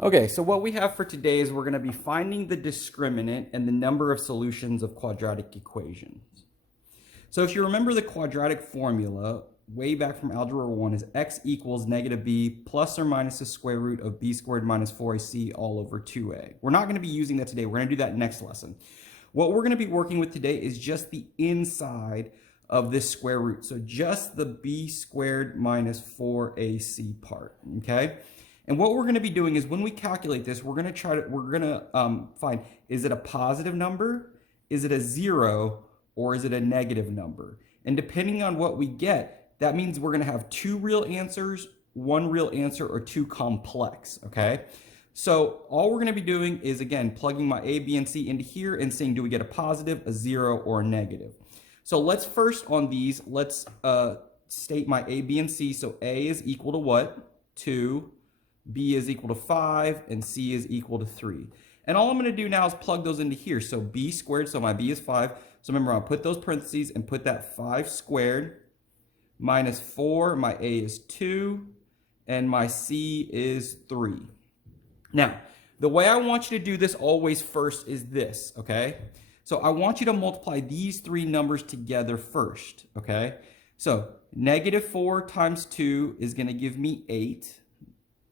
Okay, so what we have for today is we're going to be finding the discriminant and the number of solutions of quadratic equations. So if you remember the quadratic formula way back from Algebra 1 is x equals negative b plus or minus the square root of b squared minus 4ac all over 2a. We're not going to be using that today. We're going to do that next lesson. What we're going to be working with today is just the inside of this square root. So just the b squared minus 4ac part, okay? And what we're going to be doing is when we calculate this, we're going to find, is it a positive number, is it a 0, or is it a negative number? And depending on what we get, that means we're going to have two real answers, one real answer, or two complex, okay? So all we're going to be doing is, again, plugging my a, b, and c into here and saying, do we get a positive, a 0, or a negative? So let's first on these, let's state my a, b, and c. So a is equal to what? 2. B is equal to 5, and C is equal to 3. And all I'm going to do now is plug those into here. So B squared, so my B is 5. So remember, I'll put those parentheses and put that 5 squared minus 4. My A is 2, and my C is 3. Now, the way I want you to do this always first is this, okay? So I want you to multiply these three numbers together first, okay? So negative 4 times 2 is going to give me 8.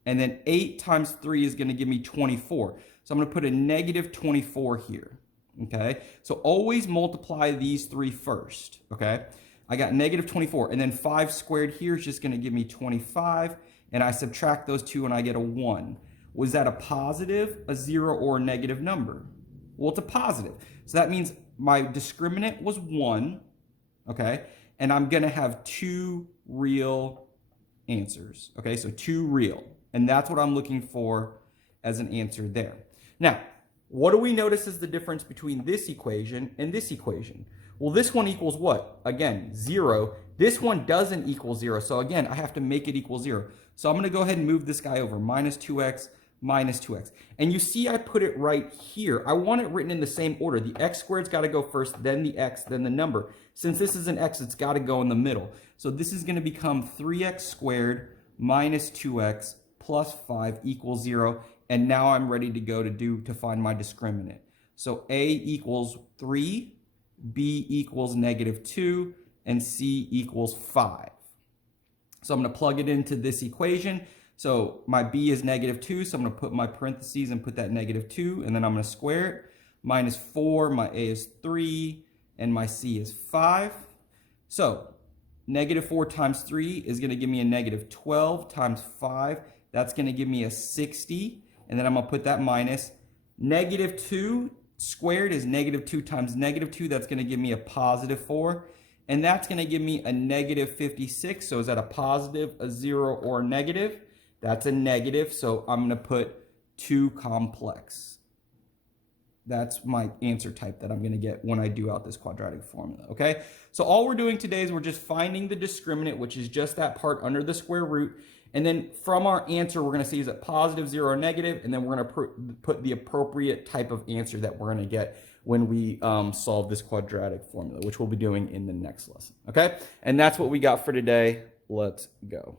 And then 8 times 3 is going to give me 24. So I'm going to put a negative 24 here, okay? So always multiply these three first, okay? I got negative 24, and then 5 squared here is just going to give me 25, and I subtract those two and I get a 1. Was that a positive, a 0, or a negative number? Well, it's a positive. So that means my discriminant was 1, okay? And I'm going to have two real answers, okay? So two real. And that's what I'm looking for as an answer there. Now, what do we notice is the difference between this equation and this equation? Well, this one equals what? Again, 0. This one doesn't equal 0. So again, I have to make it equal 0. So I'm going to go ahead and move this guy over. Minus 2x, minus 2x. And you see I put it right here. I want it written in the same order. The x squared's got to go first, then the x, then the number. Since this is an x, it's got to go in the middle. So this is going to become 3x squared minus 2x plus 5 equals 0, and now I'm ready to go to find my discriminant. So A equals 3, B equals negative 2, and C equals 5. So I'm going to plug it into this equation. So my B is negative 2, so I'm going to put my parentheses and put that negative 2, and then I'm going to square it. Minus 4, my A is 3, and my C is 5. So negative 4 times 3 is going to give me a negative 12 times 5. That's going to give me a 60, and then I'm going to put that minus. Negative 2 squared is negative 2 times negative 2. That's going to give me a positive 4, and that's going to give me a negative 56. So is that a positive, a 0, or a negative? That's a negative, so I'm going to put 2 complex. That's my answer type that I'm going to get when I do out this quadratic formula, okay? So all we're doing today is we're just finding the discriminant, which is just that part under the square root. And then from our answer, we're going to see is it positive, 0, or negative, and then we're going to put the appropriate type of answer that we're going to get when we solve this quadratic formula, which we'll be doing in the next lesson, okay? And that's what we got for today. Let's go.